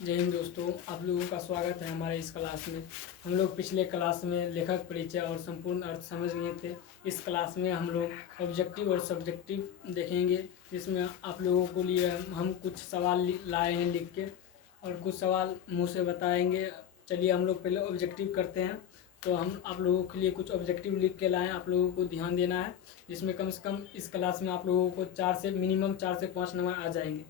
जय हिंद दोस्तों, आप लोगों का स्वागत है हमारे इस क्लास में। हम लोग पिछले क्लास में लेखक परिचय और संपूर्ण अर्थ समझ गए थे। इस क्लास में हम लोग ऑब्जेक्टिव और सब्जेक्टिव देखेंगे, जिसमें आप लोगों को लिए हम कुछ सवाल लाए हैं लिख के और कुछ सवाल मुंह से बताएंगे। चलिए हम लोग पहले ऑब्जेक्टिव करते हैं। तो हम आप लोगों के लिए कुछ ऑब्जेक्टिव लिख के लाएँ, आप लोगों को ध्यान देना है, जिसमें कम से कम इस क्लास में आप लोगों को मिनिमम 4 से 5 नंबर आ जाएंगे।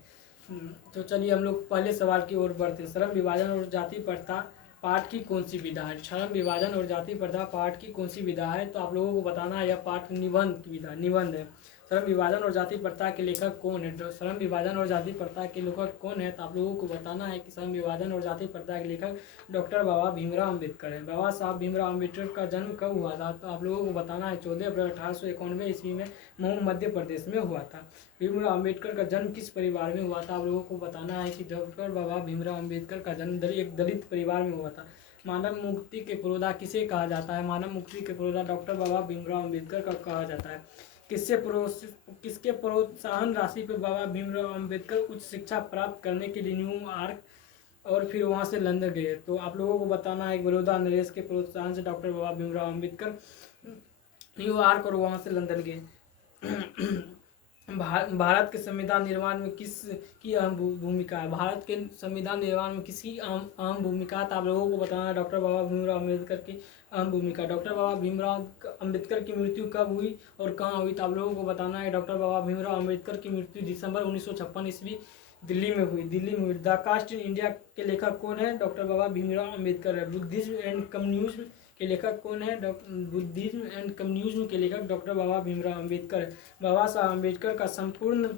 तो चलिए हम लोग पहले सवाल की ओर बढ़ते हैं। श्रम विभाजन और जाति प्रथा पाठ की कौन सी विधा है? श्रम विभाजन और जाति प्रथा पाठ की कौन सी विधा है? तो आप लोगों को बताना है, यह पाठ निबंध की विधा निबंध है। श्रम विभाजन और जाति प्रथा के लेखक कौन है? तो श्रम विभाजन और जाति प्रथा के लेखक कौन है? तो आप लोगों को बताना है कि श्रम विभाजन और जाति प्रथा के लेखक डॉक्टर बाबा भीमराव अम्बेडकर है। बाबा साहब भीमराव अम्बेडकर का जन्म कब हुआ था? तो आप लोगों को बताना है 14 अप्रैल 1891 ईस्वी में मऊ मध्य प्रदेश में हुआ था। भीमराव अम्बेडकर का जन्म किस परिवार में हुआ था? आप लोगों को बताना है कि डॉक्टर बाबा भीमराव अम्बेडकर का जन्म एक दलित परिवार में हुआ था। मानव मुक्ति के पुरोधा किसे कहा जाता है? मानव मुक्ति के पुरोधा डॉक्टर बाबा भीमराव अम्बेडकर का कहा जाता है। किसके प्रोत्साहन राशि पर बाबा भीमराव अम्बेडकर उच्च शिक्षा प्राप्त करने के लिए न्यूयॉर्क और फिर वहाँ से लंदन गए? तो आप लोगों को बताना है बड़ौदा नरेश के प्रोत्साहन से डॉक्टर बाबा भीमराव अम्बेडकर न्यूयॉर्क और वहाँ से लंदन गए। भारत के संविधान निर्माण में किसकी अहम भूमिका है? भारत के संविधान निर्माण में किसकी अहम भूमिका है? तो आप लोगों को बताना है डॉक्टर बाबा भीमराव अम्बेडकर की अहम भूमिका। डॉक्टर बाबा भीमराव अम्बेडकर की मृत्यु कब हुई और कहाँ हुई? तो आप लोगों को बताना है डॉक्टर बाबा भीमराव अम्बेडकर की मृत्यु दिसंबर 1956 ईस्वी दिल्ली में हुई। द कास्ट इन इंडिया के लेखक कौन है? डॉक्टर बाबा भीमराव अम्बेडकर है। बुद्धिज्म एंड कम्युनिज्म के लेखक कौन है? बुद्धिज्म एंड कम्युनिज्म के लेखक डॉक्टर बाबा भीमराव अम्बेडकर है। बाबा साहब अम्बेडकर का संपूर्ण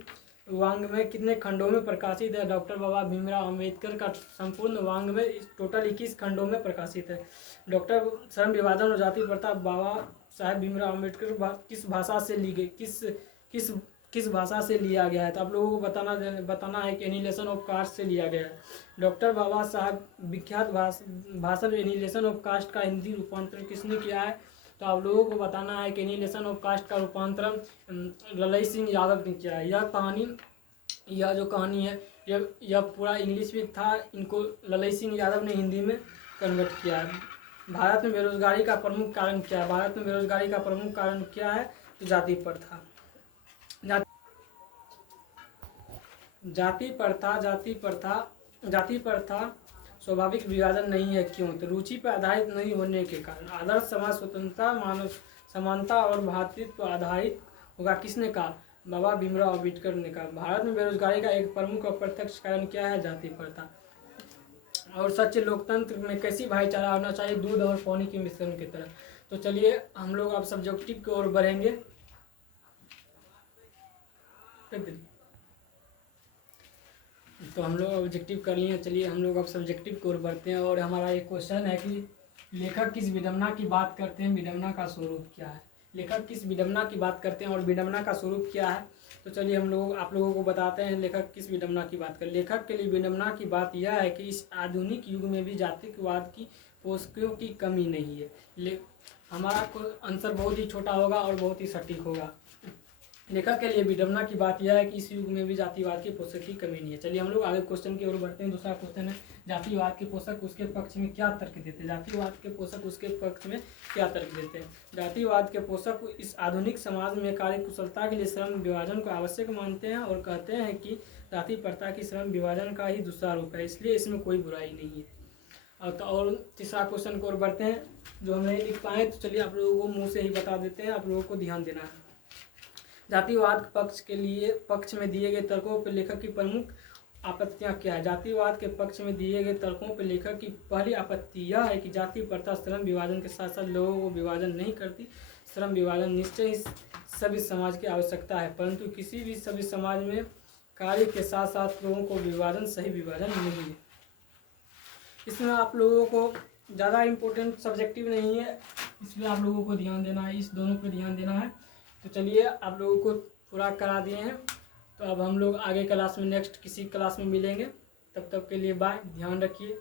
वाङ्मय कितने खंडों में प्रकाशित है? डॉक्टर बाबा भीमराव अम्बेडकर का संपूर्ण वाङ्मय टोटल 21 खंडों में प्रकाशित है। डॉक्टर श्रम विभाजन और जाति प्रथा बाबा साहब भीमराव अम्बेडकर किस भाषा से ली गई किस भाषा से लिया गया है? तो आप लोगों को बताना है कि एनिलेशन ऑफ कास्ट से लिया गया है। डॉक्टर बाबा साहब विख्यात भाषण एनिलेशन ऑफ कास्ट का हिंदी रूपांतरण किसने किया है? तो आप लोगों को बताना है कि एनिलेशन ऑफ कास्ट का रूपांतरण ललई सिंह यादव ने किया है। यह जो कहानी है यह पूरा इंग्लिश में था, इनको ललई सिंह यादव ने हिंदी में कन्वर्ट किया है। भारत में बेरोजगारी का प्रमुख कारण क्या है? भारत में बेरोजगारी का प्रमुख कारण क्या है? तो जाति प्रथा। जाति प्रथा स्वाभाविक विभाजन नहीं है, क्यों? तो रुचि पर आधारित नहीं होने के कारण। आदर्श समाज स्वतंत्रता, मानव समानता और भ्रातृत्व पर आधारित होगा, किसने कहा? बाबा भीमराव अम्बेडकर ने कहा। भारत में बेरोजगारी का एक प्रमुख और प्रत्यक्ष कारण क्या है? जाति प्रथा। और सच्चे लोकतंत्र में कैसी भाईचारा होना चाहिए? दूध और पानी के मिश्रण की तरह। तो चलिए हम लोग अब सब्जेक्टिव की ओर बढ़ेंगे। तो हम लोग ऑब्जेक्टिव कर लिए, चलिए हम लोग अब सब्जेक्टिव की ओर बढ़ते हैं। और हमारा एक क्वेश्चन है कि लेखक किस विडंबना की बात करते हैं? विडंबना का स्वरूप क्या है? लेखक किस विडंबना की बात करते हैं और विडंबना का स्वरूप क्या है? तो चलिए आप लोगों को बताते हैं लेखक किस विडंबना की बात करें। लेखक के लिए विडंबना की बात यह है कि इस आधुनिक युग में भी जातिवाद की पोषकों की कमी नहीं है। हमारा आंसर बहुत ही छोटा होगा और बहुत ही सटीक होगा। लेखक के लिए विडंबना की बात यह है कि इस युग में भी जातिवाद के पोषक की कमी नहीं है। चलिए हम लोग आगे क्वेश्चन की ओर बढ़ते हैं। दूसरा क्वेश्चन है, जातिवाद के पोषक उसके पक्ष में क्या तर्क देते हैं? जातिवाद के पोषक उसके पक्ष में क्या तर्क देते हैं? जातिवाद के पोषक इस आधुनिक समाज में कार्य कुशलता के लिए श्रम विभाजन को आवश्यक मानते हैं और कहते हैं कि जाति प्रथा की श्रम विभाजन का ही दूसरा रूप है, इसलिए इसमें कोई बुराई नहीं है। और तीसरा क्वेश्चन की ओर बढ़ते हैं, जो हम नहीं लिख पाए, तो चलिए आप लोगों को मुँह से ही बता देते हैं, आप लोगों को ध्यान देना है। जातिवाद पक्ष में दिए गए तर्कों पर लेखक की प्रमुख आपत्तियां क्या है? जातिवाद के पक्ष में दिए गए तर्कों पर लेखक की पहली आपत्ति यह है कि जाति प्रथा श्रम विभाजन के साथ साथ लोगों को विभाजन नहीं करती। श्रम विभाजन निश्चय ही सभी समाज की आवश्यकता है, परंतु किसी भी सभी समाज में कार्य के साथ साथ लोगों को विभाजन सही विभाजन नहीं है। इसमें आप लोगों को ज़्यादा इम्पोर्टेंट सब्जेक्टिव नहीं है, इसमें आप लोगों को ध्यान देना है, इस दोनों पर ध्यान देना है। तो चलिए आप लोगों को पूरा करा दिए हैं। तो अब हम लोग आगे क्लास में नेक्स्ट किसी क्लास में मिलेंगे, तब तक के लिए बाय, ध्यान रखिए।